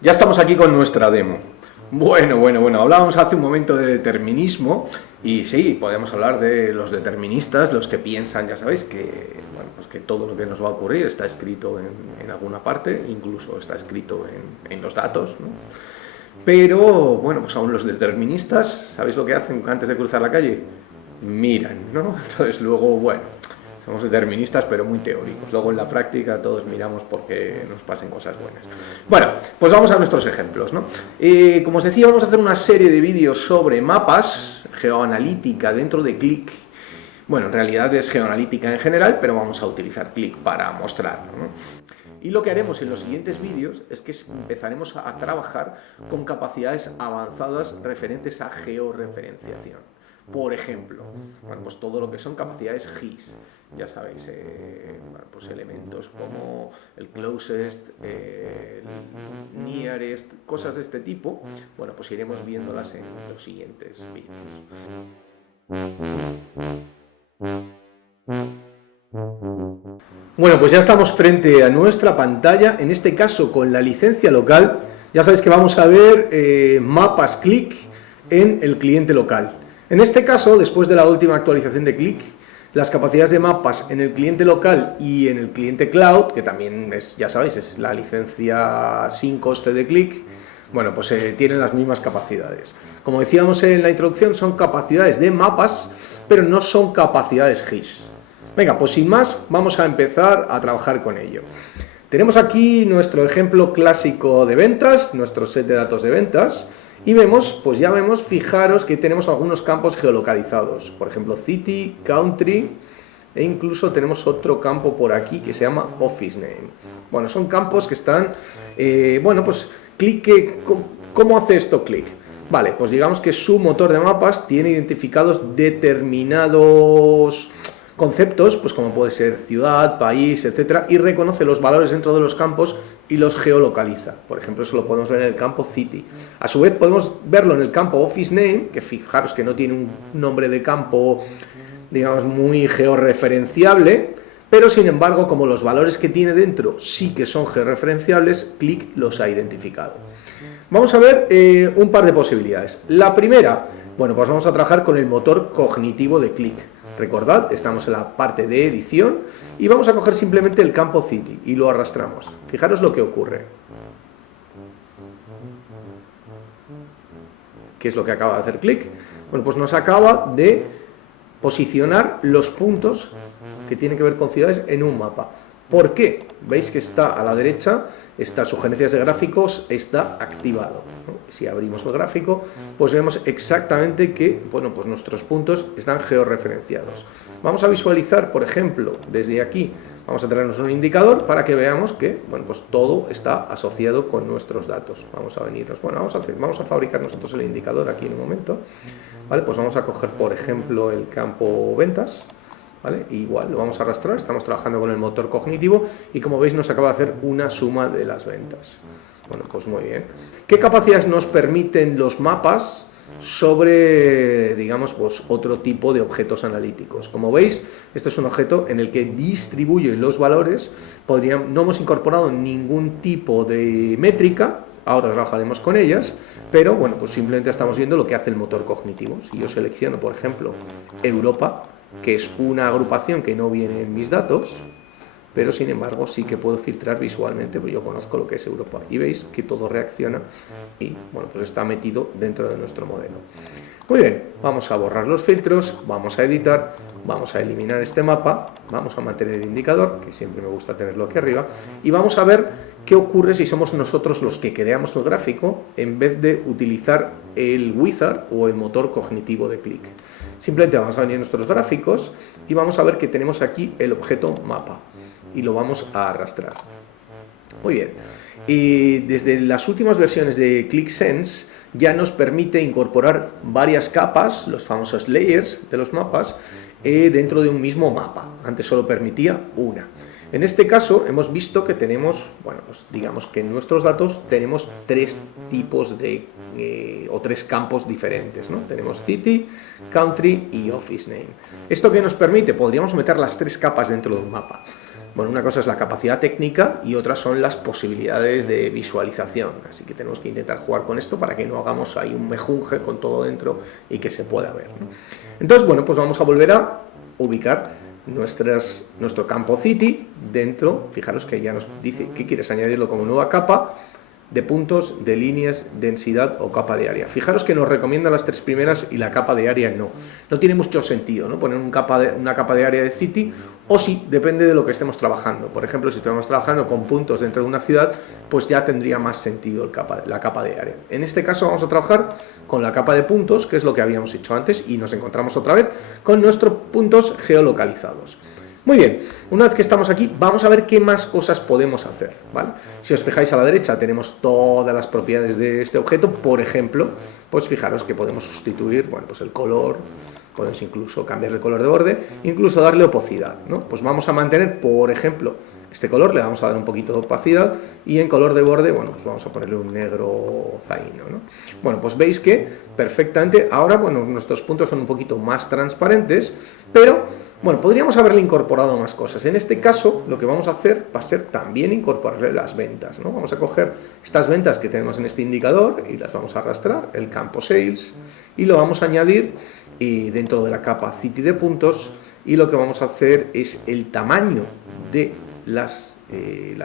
Ya estamos aquí con nuestra demo. Bueno, hablábamos hace un momento de determinismo y sí, podemos hablar de los deterministas, los que piensan, ya sabéis, que, bueno, pues que todo lo que nos va a ocurrir está escrito en alguna parte, incluso está escrito en los datos, ¿no? Pero, bueno, pues aún los deterministas, ¿sabéis lo que hacen antes de cruzar la calle? Miran, ¿no? Entonces luego, bueno, somos deterministas pero muy teóricos. Luego en la práctica todos miramos porque nos pasen cosas buenas. Bueno, pues vamos a nuestros ejemplos, ¿no? Como os decía, vamos a hacer una serie de vídeos sobre mapas, geoanalítica dentro de Qlik. Bueno, en realidad es geoanalítica en general, pero vamos a utilizar Qlik para mostrarlo, ¿no? Y lo que haremos en los siguientes vídeos es que empezaremos a trabajar con capacidades avanzadas referentes a georreferenciación. Por ejemplo, bueno, pues todo lo que son capacidades GIS, ya sabéis, bueno, pues elementos como el closest, el nearest, cosas de este tipo, bueno, pues iremos viéndolas en los siguientes vídeos. Bueno, pues ya estamos frente a nuestra pantalla, en este caso con la licencia local. Ya sabéis que vamos a ver mapas Qlik en el cliente local. En este caso, después de la última actualización de Qlik, las capacidades de mapas en el cliente local y en el cliente cloud, que también es, ya sabéis, es la licencia sin coste de Qlik, bueno, pues tienen las mismas capacidades. Como decíamos en la introducción, son capacidades de mapas, pero no son capacidades GIS. Venga, pues sin más, vamos a empezar a trabajar con ello. Tenemos aquí nuestro ejemplo clásico de ventas, nuestro set de datos de ventas, y vemos, pues ya vemos, fijaros que tenemos algunos campos geolocalizados, por ejemplo, city, country, e incluso tenemos otro campo por aquí que se llama office name. Bueno, son campos que están, bueno, pues Qlik, ¿cómo hace esto Qlik? Vale, pues digamos que su motor de mapas tiene identificados determinados conceptos, pues como puede ser ciudad, país, etcétera, y reconoce los valores dentro de los campos y los geolocaliza. Por ejemplo, eso lo podemos ver en el campo city. A su vez podemos verlo en el campo office name, que fijaros que no tiene un nombre de campo, digamos, muy georreferenciable, pero sin embargo, como los valores que tiene dentro sí que son georreferenciables, Qlik los ha identificado. Vamos a ver un par de posibilidades. La primera, bueno, pues vamos a trabajar con el motor cognitivo de Qlik. Recordad, estamos en la parte de edición y vamos a coger simplemente el campo city y lo arrastramos. Fijaros lo que ocurre. ¿Qué es lo que acaba de hacer Qlik? Bueno, pues nos acaba de posicionar los puntos que tienen que ver con ciudades en un mapa. ¿Por qué? Veis que está a la derecha, estas sugerencias de gráficos está activado, ¿no? Si abrimos el gráfico, pues vemos exactamente que, bueno, pues nuestros puntos están georreferenciados. Vamos a visualizar, por ejemplo, desde aquí, vamos a traernos un indicador para que veamos que, bueno, pues todo está asociado con nuestros datos. Vamos a venirnos, bueno, vamos a fabricar nosotros el indicador aquí en un momento. Vale, pues vamos a coger, por ejemplo, el campo ventas. ¿Vale? Igual lo vamos a arrastrar, estamos trabajando con el motor cognitivo y como veis nos acaba de hacer una suma de las ventas. Bueno, pues muy bien. ¿Qué capacidades nos permiten los mapas sobre, digamos, pues otro tipo de objetos analíticos? Como veis, este es un objeto en el que distribuyo los valores. No hemos incorporado ningún tipo de métrica, ahora trabajaremos con ellas, pero bueno, pues simplemente estamos viendo lo que hace el motor cognitivo. Si yo selecciono, por ejemplo, Europa, que es una agrupación que no viene en mis datos, pero sin embargo sí que puedo filtrar visualmente, porque yo conozco lo que es Europa, y veis que todo reacciona y bueno, pues está metido dentro de nuestro modelo. Muy bien, vamos a borrar los filtros, vamos a editar, vamos a eliminar este mapa, vamos a mantener el indicador, que siempre me gusta tenerlo aquí arriba, y vamos a ver qué ocurre si somos nosotros los que creamos el gráfico en vez de utilizar el wizard o el motor cognitivo de Qlik. Simplemente vamos a venir a nuestros gráficos y vamos a ver que tenemos aquí el objeto mapa y lo vamos a arrastrar. Muy bien, y desde las últimas versiones de Qlik Sense ya nos permite incorporar varias capas, los famosos layers de los mapas, dentro de un mismo mapa. Antes solo permitía una. En este caso hemos visto que tenemos, bueno, pues digamos que en nuestros datos tenemos tres tipos de, o tres campos diferentes, ¿no? Tenemos city, country y office name. ¿Esto qué nos permite? Podríamos meter las tres capas dentro de un mapa. Bueno, una cosa es la capacidad técnica y otras son las posibilidades de visualización, así que tenemos que intentar jugar con esto para que no hagamos ahí un mejunje con todo dentro y que se pueda ver, ¿no? Entonces, bueno, pues vamos a volver a ubicar nuestro campo City dentro. Fijaros que ya nos dice que quieres añadirlo como nueva capa de puntos, de líneas, densidad o capa de área. Fijaros que nos recomienda las tres primeras y la capa de área no. No tiene mucho sentido, ¿no?, poner una capa de área de City, o sí, depende de lo que estemos trabajando. Por ejemplo, si estamos trabajando con puntos dentro de una ciudad, pues ya tendría más sentido la capa de área. En este caso vamos a trabajar con la capa de puntos, que es lo que habíamos hecho antes, y nos encontramos otra vez con nuestros puntos geolocalizados. Muy bien, una vez que estamos aquí, vamos a ver qué más cosas podemos hacer, ¿vale? Si os fijáis a la derecha, tenemos todas las propiedades de este objeto. Por ejemplo, pues fijaros que podemos sustituir, bueno, pues el color, podemos incluso cambiar el color de borde, incluso darle opacidad, ¿no? Pues vamos a mantener, por ejemplo, este color, le vamos a dar un poquito de opacidad, y en color de borde, bueno, pues vamos a ponerle un negro zaino, ¿no? Bueno, pues veis que perfectamente, ahora, bueno, nuestros puntos son un poquito más transparentes, pero bueno, podríamos haberle incorporado más cosas. En este caso, lo que vamos a hacer va a ser también incorporarle las ventas, ¿no? Vamos a coger estas ventas que tenemos en este indicador y las vamos a arrastrar, el campo Sales, y lo vamos a añadir dentro de la capa City de puntos, y lo que vamos a hacer es el tamaño de las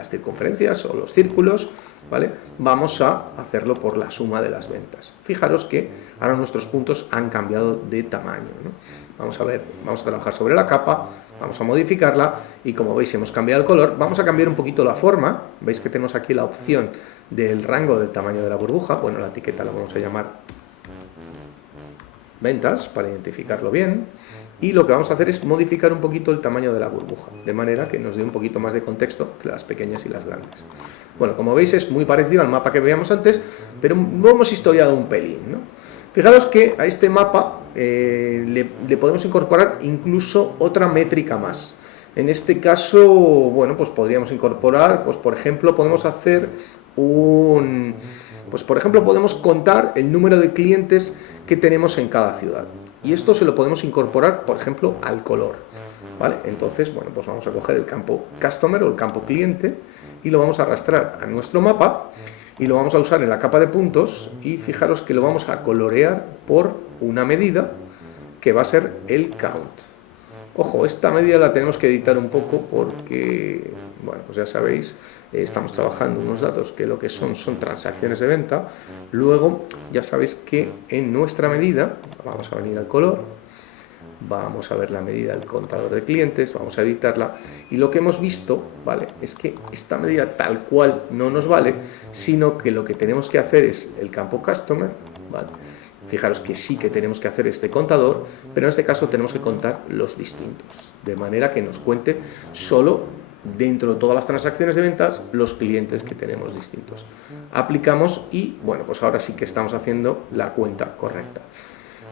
circunferencias o los círculos, ¿vale? Vamos a hacerlo por la suma de las ventas. Fijaros que ahora nuestros puntos han cambiado de tamaño, ¿no? Vamos a ver, vamos a trabajar sobre la capa, vamos a modificarla, y como veis hemos cambiado el color. Vamos a cambiar un poquito la forma. Veis que tenemos aquí la opción del rango del tamaño de la burbuja. Bueno, la etiqueta la vamos a llamar ventas para identificarlo bien, y lo que vamos a hacer es modificar un poquito el tamaño de la burbuja, de manera que nos dé un poquito más de contexto entre las pequeñas y las grandes. Bueno, como veis es muy parecido al mapa que veíamos antes, pero lo hemos historiado un pelín, ¿no? Fijaros que a este mapa le podemos incorporar incluso otra métrica más. En este caso, bueno, pues podríamos incorporar, pues por ejemplo, podemos hacer por ejemplo, podemos contar el número de clientes que tenemos en cada ciudad. Y esto se lo podemos incorporar, por ejemplo, al color, ¿vale? Entonces, bueno, pues vamos a coger el campo Customer o el campo Cliente y lo vamos a arrastrar a nuestro mapa y lo vamos a usar en la capa de puntos, y fijaros que lo vamos a colorear por una medida que va a ser el count. Ojo, esta medida la tenemos que editar un poco porque, bueno, pues ya sabéis, estamos trabajando unos datos que lo que son transacciones de venta. Luego, ya sabéis que en nuestra medida, vamos a venir al color, vamos a ver la medida del contador de clientes, vamos a editarla, y lo que hemos visto, ¿vale?, es que esta medida tal cual no nos vale, sino que lo que tenemos que hacer es el campo Customer, ¿vale? Fijaros que sí que tenemos que hacer este contador, pero en este caso tenemos que contar los distintos, de manera que nos cuente solo dentro de todas las transacciones de ventas los clientes que tenemos distintos. Aplicamos y, bueno, pues ahora sí que estamos haciendo la cuenta correcta.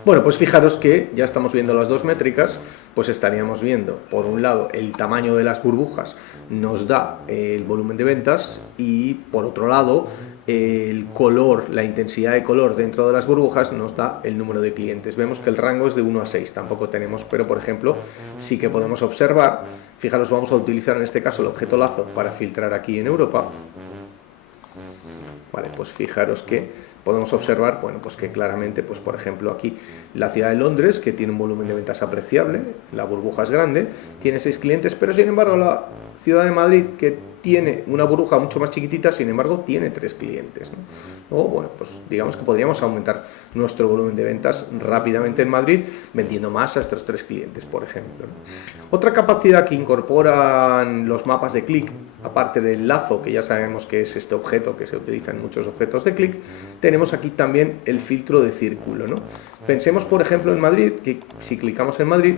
Bueno, pues fijaros que ya estamos viendo las dos métricas. Pues estaríamos viendo, por un lado, el tamaño de las burbujas nos da el volumen de ventas, y por otro lado, el color, la intensidad de color dentro de las burbujas nos da el número de clientes. Vemos que el rango es de 1 a 6, tampoco tenemos, pero por ejemplo, sí que podemos observar. Fijaros, vamos a utilizar en este caso el objeto lazo para filtrar aquí en Europa. Vale, pues fijaros que podemos observar, bueno, pues que claramente, pues por ejemplo aquí la ciudad de Londres, que tiene un volumen de ventas apreciable, la burbuja es grande, tiene 6 clientes, pero sin embargo la ciudad de Madrid, que tiene una burbuja mucho más chiquitita, sin embargo tiene 3 clientes, ¿no? O bueno, pues digamos que podríamos aumentar nuestro volumen de ventas rápidamente en Madrid vendiendo más a estos 3 clientes, por ejemplo, ¿no? Otra capacidad que incorporan los mapas de clic, aparte del lazo, que ya sabemos que es este objeto que se utiliza en muchos objetos de clic, tenemos aquí también el filtro de círculo, ¿no? Pensemos, por ejemplo, en Madrid, que si clicamos en Madrid,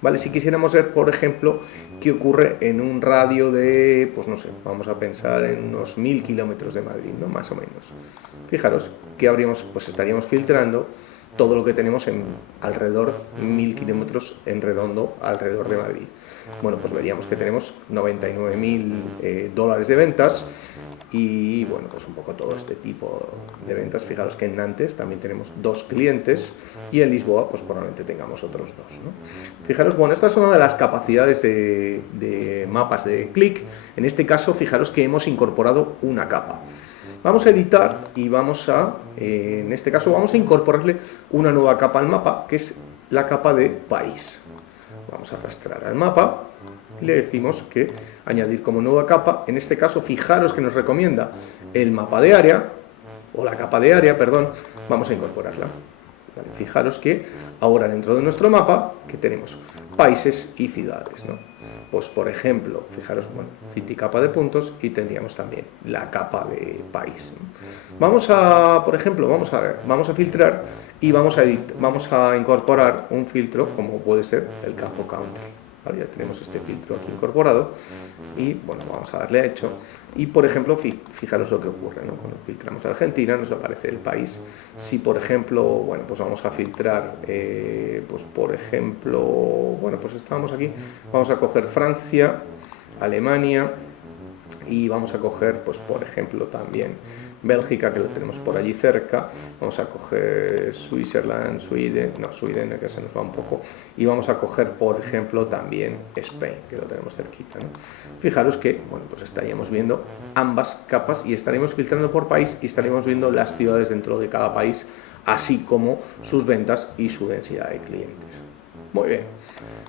¿vale? Si quisiéramos ver, por ejemplo, qué ocurre en un radio de, pues no sé, vamos a pensar en unos 1000 kilómetros de Madrid, ¿no?, más o menos. Fijaros que habríamos, pues estaríamos filtrando todo lo que tenemos en alrededor 1000 kilómetros en redondo alrededor de Madrid. Bueno, pues veríamos que tenemos 99.000 dólares de ventas y bueno, pues un poco todo este tipo de ventas. Fijaros que en Nantes también tenemos 2 clientes y en Lisboa pues probablemente tengamos otros 2, ¿no? Fijaros, bueno, estas son una de las capacidades de mapas de Qlik. En este caso, fijaros que hemos incorporado una capa. Vamos a editar y vamos a, en este caso, vamos a incorporarle una nueva capa al mapa, que es la capa de país. Vamos a arrastrar al mapa y le decimos que añadir como nueva capa. En este caso, fijaros que nos recomienda el mapa de área, o la capa de área, perdón, vamos a incorporarla. Vale, fijaros que ahora dentro de nuestro mapa, que tenemos países y ciudades, ¿no? Pues por ejemplo, fijaros, bueno, city capa de puntos y tendríamos también la capa de país, ¿no? Vamos a, por ejemplo, vamos a filtrar y vamos a incorporar un filtro como puede ser el campo country. ¿Vale? Ya tenemos este filtro aquí incorporado y bueno, vamos a darle a hecho y por ejemplo, fijaros lo que ocurre, ¿no? Cuando filtramos a Argentina nos aparece el país. Si por ejemplo, bueno, pues vamos a filtrar, pues por ejemplo, bueno, pues estamos aquí, vamos a coger Francia, Alemania y vamos a coger, pues por ejemplo también Bélgica, que lo tenemos por allí cerca, vamos a coger Switzerland, Sweden, que se nos va un poco, y vamos a coger, por ejemplo, también Spain, que lo tenemos cerquita, ¿no? Fijaros que, bueno, pues estaríamos viendo ambas capas y estaríamos filtrando por país y estaríamos viendo las ciudades dentro de cada país, así como sus ventas y su densidad de clientes. Muy bien.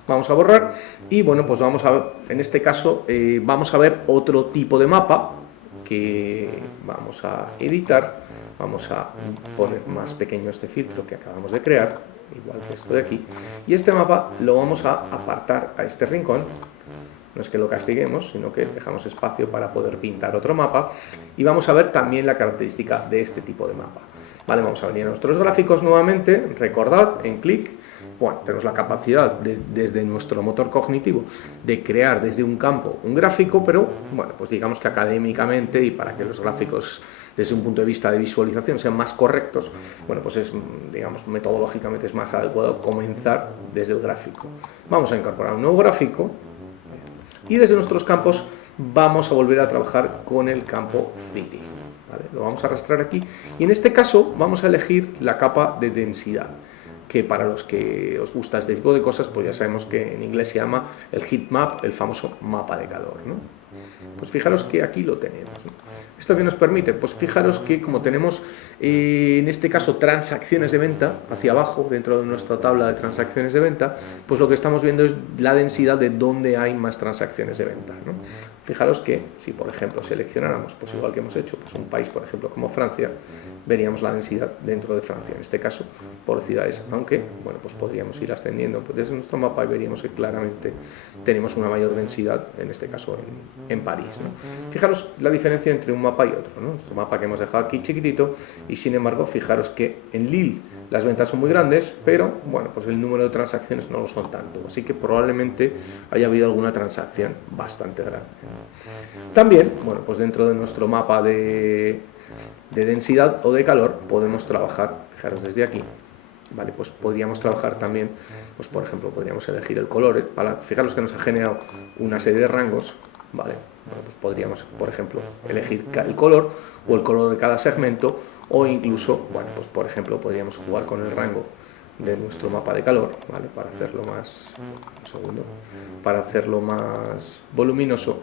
Vamos a borrar y, bueno, pues vamos a ver, en este caso, vamos a ver otro tipo de mapa que vamos a editar. Vamos a poner más pequeño este filtro que acabamos de crear, igual que esto de aquí, y este mapa lo vamos a apartar a este rincón. No es que lo castiguemos, sino que dejamos espacio para poder pintar otro mapa y vamos a ver también la característica de este tipo de mapa. Vale, vamos a venir a nuestros gráficos nuevamente. Recordad, en Qlik, bueno, tenemos la capacidad desde nuestro motor cognitivo de crear desde un campo un gráfico, pero bueno, pues digamos que académicamente y para que los gráficos desde un punto de vista de visualización sean más correctos, bueno, pues es, digamos, metodológicamente es más adecuado comenzar desde el gráfico. Vamos a incorporar un nuevo gráfico y desde nuestros campos vamos a volver a trabajar con el campo City. ¿Vale? Lo vamos a arrastrar aquí y en este caso vamos a elegir la capa de densidad, que para los que os gusta este tipo de cosas, pues ya sabemos que en inglés se llama el heat map, el famoso mapa de calor, ¿no? Pues fijaros que aquí lo tenemos, ¿no? ¿Esto qué nos permite? Pues fijaros que como tenemos en este caso transacciones de venta hacia abajo dentro de nuestra tabla de transacciones de venta, pues lo que estamos viendo es la densidad de dónde hay más transacciones de venta, ¿no? Fijaros que si por ejemplo seleccionáramos, pues igual que hemos hecho, pues un país por ejemplo como Francia, veríamos la densidad dentro de Francia, en este caso por ciudades, aunque bueno, pues podríamos ir ascendiendo pues desde nuestro mapa y veríamos que claramente tenemos una mayor densidad, en este caso en París, ¿no? Fijaros la diferencia entre un mapa y otro, ¿no? Nuestro mapa que hemos dejado aquí chiquitito y sin embargo fijaros que en Lille las ventas son muy grandes, pero bueno, pues el número de transacciones no lo son tanto, así que probablemente haya habido alguna transacción bastante grande. También, bueno, pues dentro de nuestro mapa de densidad o de calor podemos trabajar, fijaros desde aquí, ¿vale? Pues podríamos trabajar también, pues por ejemplo, podríamos elegir el color, fijaros que nos ha generado una serie de rangos, ¿vale? Bueno, pues podríamos, por ejemplo, elegir el color o el color de cada segmento o incluso, bueno, pues por ejemplo, podríamos jugar con el rango de nuestro mapa de calor, ¿vale? Para hacerlo más, un segundo, para hacerlo más voluminoso,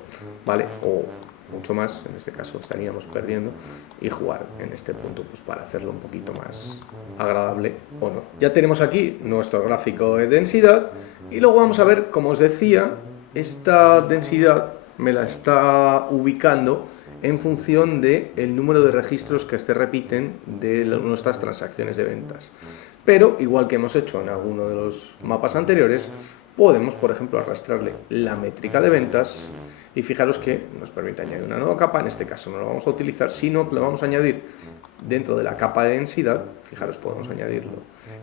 ¿vale? O mucho más, en este caso estaríamos perdiendo, y jugar en este punto pues para hacerlo un poquito más agradable o no. Ya tenemos aquí nuestro gráfico de densidad y luego vamos a ver, como os decía, esta densidad me la está ubicando en función del número de registros que se repiten de nuestras transacciones de ventas. Pero, igual que hemos hecho en alguno de los mapas anteriores, podemos, por ejemplo, arrastrarle la métrica de ventas y fijaros que nos permite añadir una nueva capa. En este caso no lo vamos a utilizar, sino que lo vamos a añadir dentro de la capa de densidad. Fijaros, podemos añadirlo.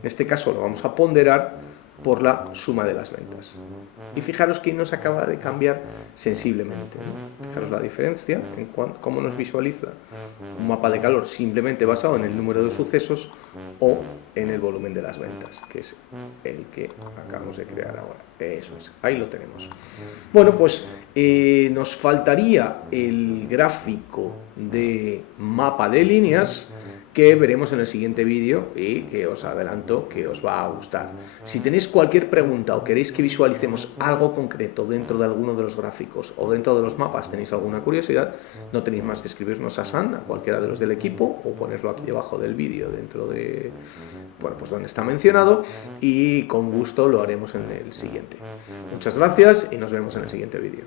En este caso lo vamos a ponderar por la suma de las ventas. Y fijaros que nos acaba de cambiar sensiblemente, ¿no? Fijaros la diferencia en cómo nos visualiza un mapa de calor simplemente basado en el número de sucesos o en el volumen de las ventas, que es el que acabamos de crear ahora. Eso es, ahí lo tenemos. Bueno, pues nos faltaría el gráfico de mapa de líneas, que veremos en el siguiente vídeo y que os adelanto que os va a gustar. Si tenéis cualquier pregunta o queréis que visualicemos algo concreto dentro de alguno de los gráficos o dentro de los mapas, tenéis alguna curiosidad, no tenéis más que escribirnos a San, a cualquiera de los del equipo, o ponerlo aquí debajo del vídeo dentro de, bueno, pues donde está mencionado, y con gusto lo haremos en el siguiente. Muchas gracias y nos vemos en el siguiente vídeo.